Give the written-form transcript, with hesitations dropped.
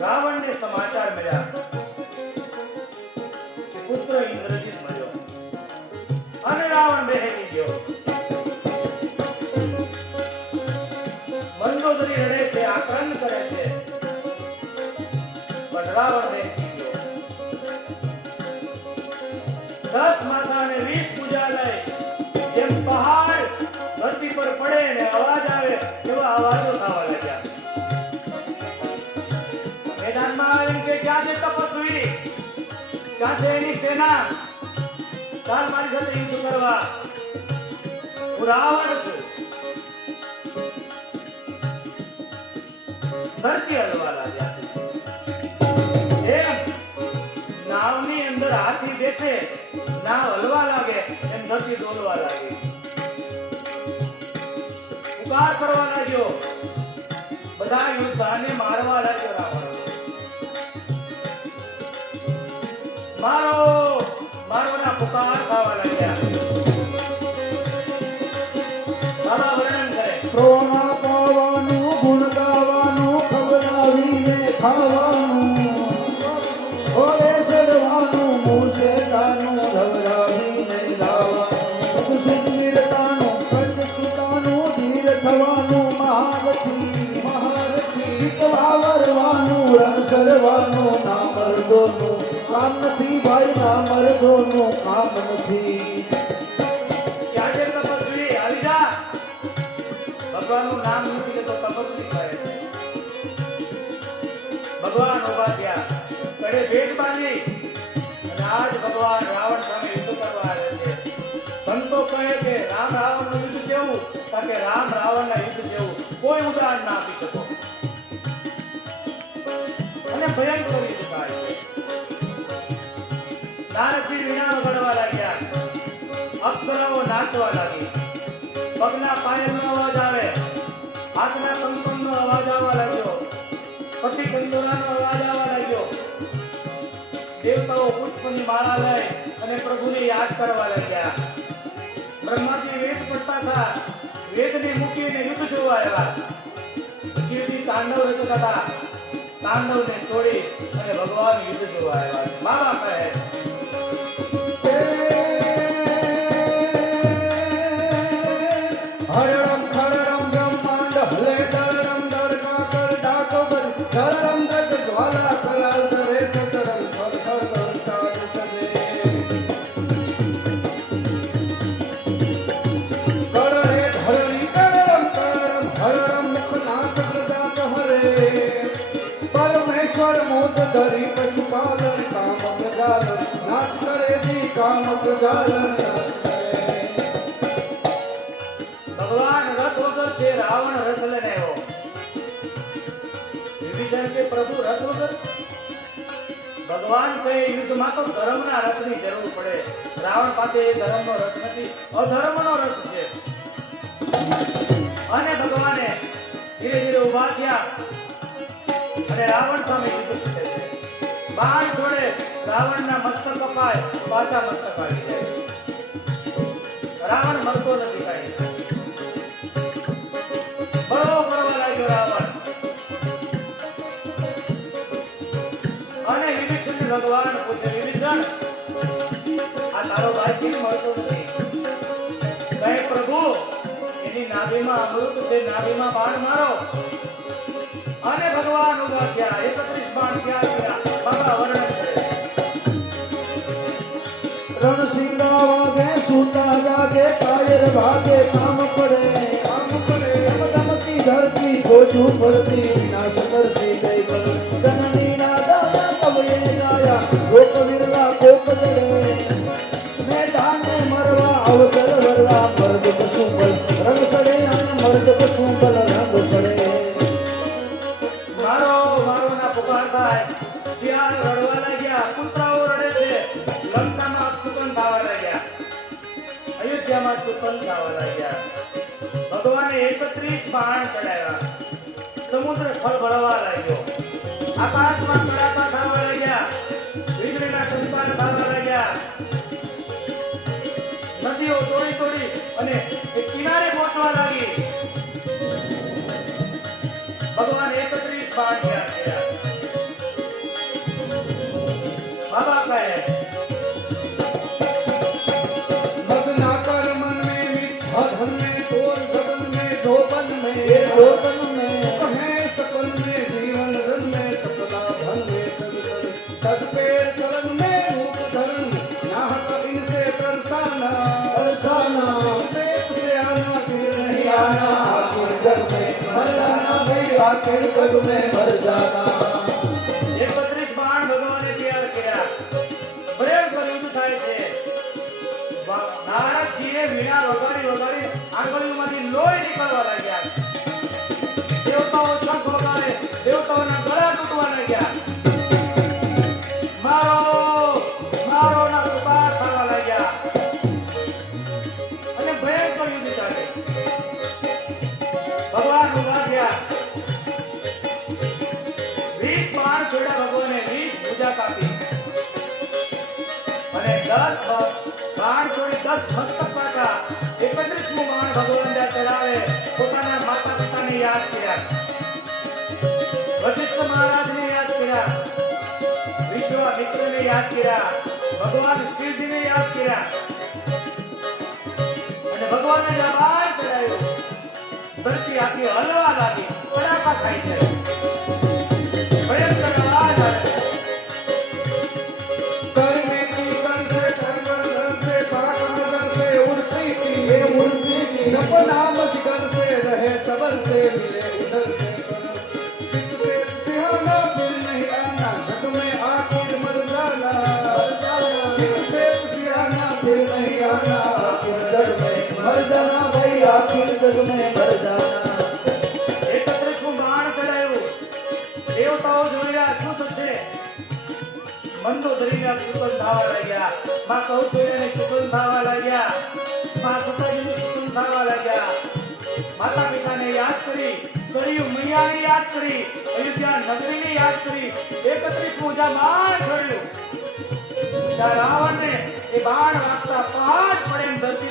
રાવણ ને સમાચાર મળ્યા કે પુત્ર ઇન્દ્રજીત મળ્યો અને રાવણ બેહી ગયો. મંદોદરી રડે છે, આક્રંદ કરે છે, પણ રાવણ બેહી ગયો. 10 માથા અને 20 પૂજા લઈ જેમ પહાડ ધરતી પર પડે ને અવાજ આવે એવા અવાજો થવા લાગ્યા. મેદાનમાં આવીને કે ક્યાં છે તપસ્વી, ક્યાં છે એની સેના, ચાલ મારી સાથે યુદ્ધ કરવા, હું રાવણ છું. ધરતી હલવા લાગ્યા. એમ નાવની અંદર હાથી બેસે, નાવ હલવા લાગે એમ ધરતી ડોલવા લાગી. પુકાર કરવા લાગ્યો, બધા યોદ્ધાને મારવા લાગ્યો રાવણ. મારો મારોના પુકાર થવા લાગ્યા. બાબા વર્ણન કરે, પ્રોણા પાવાનું, ગુણ ગાવાનું, ખવડાવીને ખાવાનું, ઓરે સડવાનું, મૂસે દાનું, ધવરાવીને દાવાનું, સુખ વીરતાનું, કચકુતાનું, ધીર થવાનું, મહારથી દીકવા વરવાનું, રણ સરવાનું, ના મરદોનું કામ નથી ભાઈ, ના મરદોનું કામ નથી. ક્યાં છે તપસ્વી, આવી જા. ભગવાનનું નામ નથી લેતો તપસ્વી કહે છે. ભગવાન ઉભા થયા, કડે ભેટ બાંધી અને આજ ભગવાન રાવણ સામે યુદ્ધ કરવા આવે છે. સંતો કહે છે રામ રાવણનું યુદ્ધ કેવું, કારણ કે રામ રાવણના યુદ્ધ જેવું કોઈ ઉદાહરણ ના આપી શકો અને ભયંકર યુદ્ધ થાય છે. નારદજી વીણા વગાડવા લાગ્યા, અપ્સરાઓ નાચવા લાગી, પગના પાયલનો અવાજ આવે, હાથના કંકણનો અવાજ આવવા લાગ્યો, પતિ કંદોરાનો અવાજ આવવા લાગ્યો. દેવતાઓ પુષ્પની માળા લઈ અને પ્રભુને યાદ કરવા લાગ્યા. બ્રહ્માજી વેદ પડતા હતા, વેદને મૂકીને યુદ્ધ જોવા આવ્યા. શિવજી તાંડવ રચતા હતા, તાંડવને તોડી અને ભગવાન યુદ્ધ જોવા આવ્યા. બાબા કહે, હરણમ ખરણમ બ્રહ્માંડ હલે દરણમ દરકા કર ડાકોબર ધરણમ દગ જ્વાલા કલાલ દરે સચરમ થર થર થર સાદ સજે કરણે ધરણી કરણમ કરણમ હરણમ મુખનાથ પ્રદાત હરે પરમેશ્વર મોદ ધરી પશુપાલન કામ પ્રજાલન નાથ કરે જી કામ પ્રજાલન. ભગવાન રથ વગર છે, રાવણ રથ લઈને આવ્યો. વિભીષણ કે પ્રભુ રથ વગર? ભગવાન કહે યુદ્ધમાં તો ધર્મના રથની જરૂર પડે. રાવણ પાસે એ ધર્મનો રથ નથી, અધર્મનો રથ છે. અને ભગવાને ધીરે ધીરે ઉભા થયા અને રાવણ સામે યુદ્ધ કરે છે. બાણ છોડે, રાવણના મસ્તક કપાય, પાછા મસ્તક આવી જાય. રાવણ મરતો નથી કાંઈ. બળો કરવા લાગ્યો રાવણ. અને વિભીષણ ભગવાન પૂછે, વિભીષણ આ તારો ભાઈ કેમ મળતો નથી? કહે પ્રભુ એની નાભીમાં અમૃત છે, નાભીમાં બાણ મારો. અને ભગવાન ઉભા થયા, 31 બાણ થયા. બાબા વર્ણન કરે, રણસિંગા વાગે સૂતા જાગે કાયર ભાગે કામ પડે ધમધમતી ધરતી ખોજું પડતી વિનાશ કરતી ગઈ જનની ના દાયા કવયે ગાયા કોક વિરલા કોક જડે મેદાને મરવા અવસર વરવા મર્દ કશું બલ રંગ સડે અને મર્દ કશું બલ રંગ સડે. મારો મારોના પુકાર થાય. શિયાળ રડવા લાગ્યા, કૂતરાઓ રડે છે. લંકામાં સુતન થવા લાગ્યા, અયોધ્યામાં સુતન થવા લાગ્યા. ભગવાને 31 બાણ ચડાવ્યા. સમુદ્ર ખળભળવા લાગ્યો, આકાશમાં કડાકા થવા લાગ્યા, વીજળીના કંપાન થવા લાગ્યા. નદીઓ તોડી તોડી અને એ કિનારે પહોંચવા લાગી. ભગવાન 31 બાણ થયા. जग में भर जाना 31 बाण ભગવાને તૈયાર કર્યા ભયંકર યુદ્ધ થાય છે નારદજીએ વીણા વગાડી આંગળીઓમાંથી લોહી નીકળવા લાગ્યા દેવતાઓ શંખ વગાડે દેવતાઓના ગળા તૂટવા લાગ્યા મારો ના પુકાર થવા લાગ્યા અને ભયંકર યુદ્ધ ચાલે ભગવાન ઉભા થયા 20 બાણ છોડ્યા ભગવાને 20 ભુજા કાપી અને 10 બાણ છોડી 10 મસ્તક કાપ્યા 31મું બાણ ભગવાન ત્યાં ચડાવે પોતાના માતા પિતાને યાદ કર્યા વશિષ્ઠ મહારાજને યાદ કર્યા વિશ્વામિત્રને યાદ કર્યા ભગવાન શિવજીને યાદ કર્યા અને ભગવાનને જ્યાં બાણ ચડાવ્યું ધરતી આખી હલવા લાગી કડાકા થાય છે ભયંકર અવાજ આવે છે करने की कर से पराक्रम कर से उड़ती थी ये उड़ती थी सपना मच कर से रहे सबर से मिले उधर से चित से सिहाना फिर नहीं आना जग में आखिर मर जाना चित से सिहाना फिर नहीं आना आखिर जग में मर जाना भाई आखिर जग में मर जाना 31મું બાણ ચડાવ્યું દેવતાઓ જોઈ રહ્યા શું થશે મંદોદરીના સુકન થવા લાગ્યા માં કૌશલ્યને સુકન થવા લાગ્યા માં સુતાજીને સુકન થવા લાગ્યા માતા પિતાને યાદ કરી કળિયુગ મૈયાને યાદ કરી અયોધ્યા નગરીને યાદ કરી 31મું જ્યાં બાણ છોડ્યું ત્યાં રાવણને એ બાણ વાગતા પહાડ પડે એમ ધરતી